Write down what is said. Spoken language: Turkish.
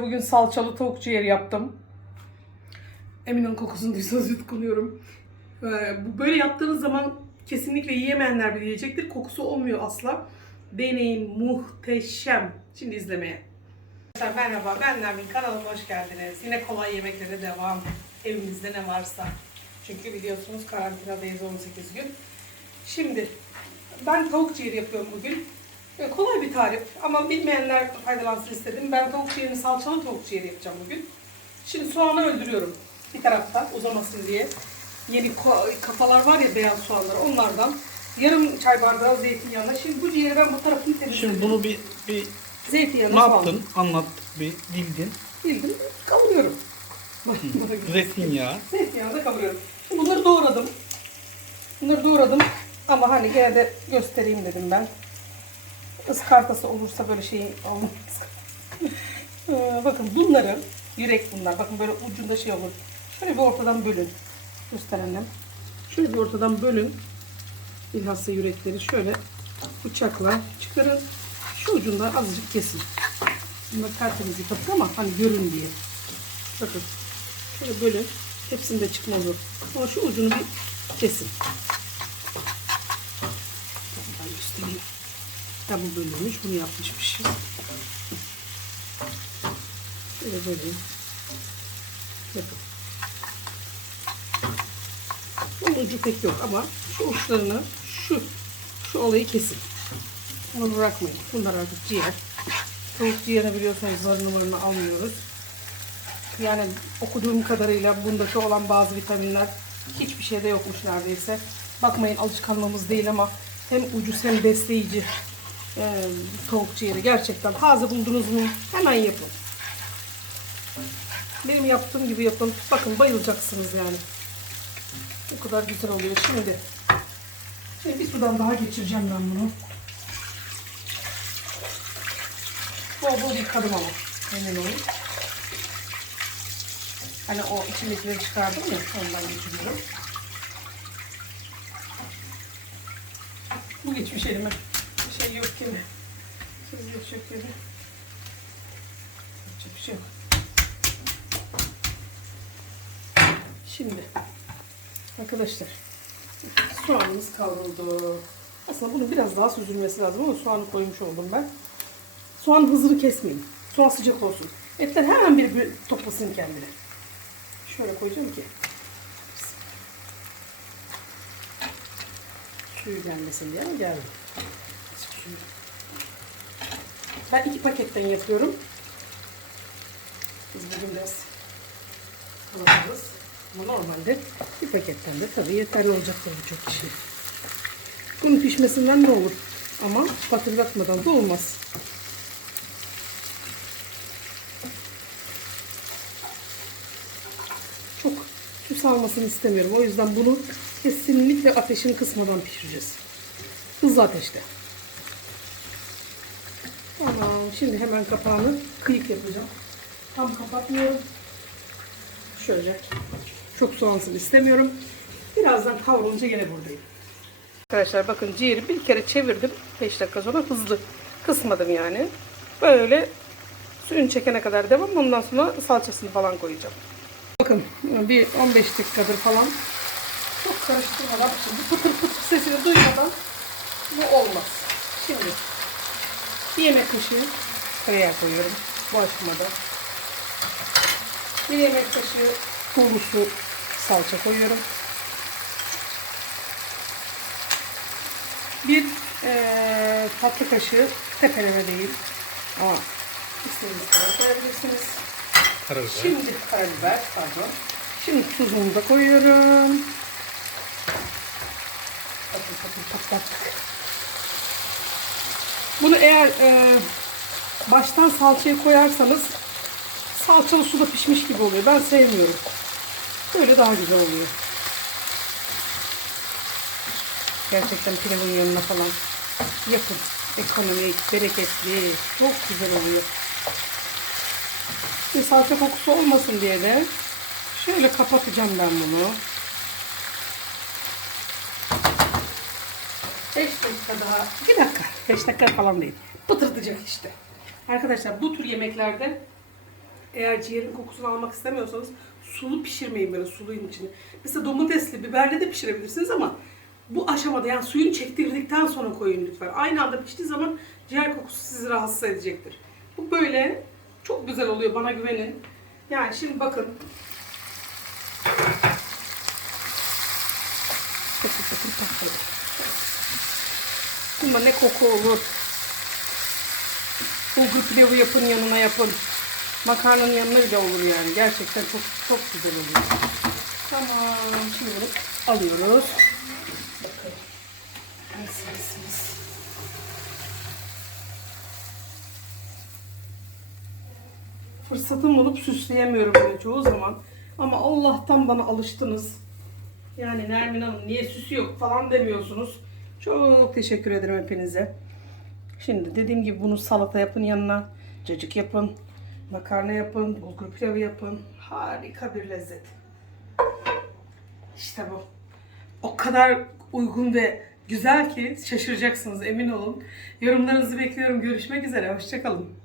Bugün salçalı tavuk ciğeri yaptım. Emin'in kokusunu duysanız yutkunuyorum. Ee, böyle yaptığınız zaman kesinlikle yiyemeyenler bile yiyecektir. Kokusu olmuyor asla. Deneyin muhteşem. Şimdi izlemeye. Merhaba ben Nermin kanalıma hoş geldiniz. Yine kolay yemeklere devam. Evimizde ne varsa. Çünkü biliyorsunuz karantinadayız 18 gün. Şimdi ben tavuk ciğeri yapıyorum bugün. Ee, kolay bir tarif ama bilmeyenler faydalansın istedim. Ben tavuk ciğerini salçalı tavuk ciğeri yapacağım bugün. Şimdi soğanı öldürüyorum bir tarafta uzamasın diye. Yeni kafalar var ya beyaz soğanlar onlardan. Yarım çay bardağı zeytinyağına. Şimdi bu ciğeri ben bu tarafını temizledim. Şimdi bunu bir, bir Zeytinyağına ne soğan. yaptın? Anlat bir dildin. Bildim kavuruyorum. Zeytinyağı. Zeytinyağında kavuruyorum. Şimdi bunları doğradım. Bunları doğradım. Ama hani gene de göstereyim dedim ben. Iskartası olursa böyle şey olmaz. Ee, bakın bunları, yürek bunlar. Bakın böyle ucunda şey olur. Şöyle bir ortadan bölün. Göster annem. Şöyle bir ortadan bölün. Bilhassa yürekleri şöyle bıçakla çıkarın. Şu ucundan azıcık kesin. Bunları tertemiz yıkadık ama hani görün diye. Bakın. Şöyle bölün. Hepsinde çıkmaz o. Ama şu ucunu bir kesin. Ben göstereyim. Double bölünmüş. Bunu yapmışmışız. Şöyle böleyim. Bakın. Bunun ucu pek yok ama şu uçlarını şu şu olayı kesin. Bunu bırakmayın. Bunlar artık ciğer. Tavuk ciğerini biliyorsunuz zarını marını almıyoruz. Yani okuduğum kadarıyla bundaki olan bazı vitaminler hiçbir şeyde yokmuş neredeyse. Bakmayın alışkanlığımız değil ama hem ucuz hem besleyici e, tavuk ciğeri gerçekten. Taze buldunuz mu hemen yapın. Benim yaptığım gibi yapın. Bakın bayılacaksınız yani. O kadar güzel oluyor. Şimdi, şimdi bir sudan daha geçireceğim ben bunu. Bol bol yıkadım ama. Emin olun. Hani o içindekileri çıkardım ya ondan geçiriyorum. Bu geçmiş elime. Yok gibi. Siz geçecek gibi. Bir şey yok. Şimdi arkadaşlar soğanımız kavruldu. Aslında bunun biraz daha süzülmesi lazım ama soğanı koymuş oldum ben. Soğan hızını kesmeyin. Soğan sıcak olsun. Etler hemen bir, bir toplasın kendini. Şöyle koyacağım ki. Suyu gelmesin diye ama geldi. Ben iki paketten yapıyorum. Biz bugün biraz kalabalığız. Ama normalde bir paketten de tabii yeterli olacaktır birçok kişi. Bunun pişmesinden ne olur? Ama patırdatmadan da olmaz. çok süs almasını istemiyorum. O yüzden bunu kesinlikle ateşini kısmadan pişireceğiz. Hızlı ateşte. Şimdi hemen kapağını kıyık yapacağım. Tam kapatmıyorum. Şöyle. Çok soğansın istemiyorum. Birazdan kavrulunca gene buradayım. Arkadaşlar bakın ciğeri bir kere çevirdim. 5 dakika sonra hızlı kısmadım yani. Böyle suyunu çekene kadar devam. Ondan sonra salçasını falan koyacağım. Bakın bir 15 dakikadır falan çok karıştırmadan şimdi pıtır pıtır sesini duymadan bu olmaz. Şimdi bir yemek kaşığı tereyağı koyuyorum bu aşamada. Bir yemek kaşığı tuzlu su salça koyuyorum. Bir eee tatlı kaşığı tepeleme değil ama istediğiniz kadar koyabilirsiniz. Karabiber. Şimdi karabiber, pardon. Şimdi tuzunu da koyuyorum. Bakın bakın patlattık. Bunu eğer e, baştan salçayı koyarsanız salçalı suda pişmiş gibi oluyor. Ben sevmiyorum. Böyle daha güzel oluyor. Gerçekten pilavın yanına falan yapın. Ekonomik, bereketli, çok güzel oluyor. Bir salça kokusu olmasın diye de şöyle kapatacağım ben bunu. 5 dakika daha. 2 dakika. 5 dakika falan değil. Pıtırtacak işte. Arkadaşlar bu tür yemeklerde Eğer ciğerin kokusunu almak istemiyorsanız sulu pişirmeyin böyle suluyun içinde. Mesela domatesli, biberle de pişirebilirsiniz ama bu aşamada yani suyunu çektirdikten sonra koyun lütfen. Aynı anda piştiği zaman ciğer kokusu sizi rahatsız edecektir. Bu böyle çok güzel oluyor bana güvenin. Yani şimdi bakın. Sakın sakın patladı. Bunda ne koku olur. Bulgur pilavı yapın yanına yapın. Makarnanın yanına bile olur yani. Gerçekten çok çok güzel oluyor. Tamam. Şimdi bunu alıyoruz. Fırsatım bulup süsleyemiyorum böyle çoğu zaman. Ama Allah'tan bana alıştınız. Yani Nermin Hanım niye süsü yok falan demiyorsunuz. Çok teşekkür ederim hepinize. Şimdi dediğim gibi bunu salata yapın yanına. Cacık yapın. Makarna yapın. Bulgur pilavı yapın. Harika bir lezzet. İşte bu. O kadar uygun ve güzel ki şaşıracaksınız emin olun. Yorumlarınızı bekliyorum. Görüşmek üzere. Hoşçakalın.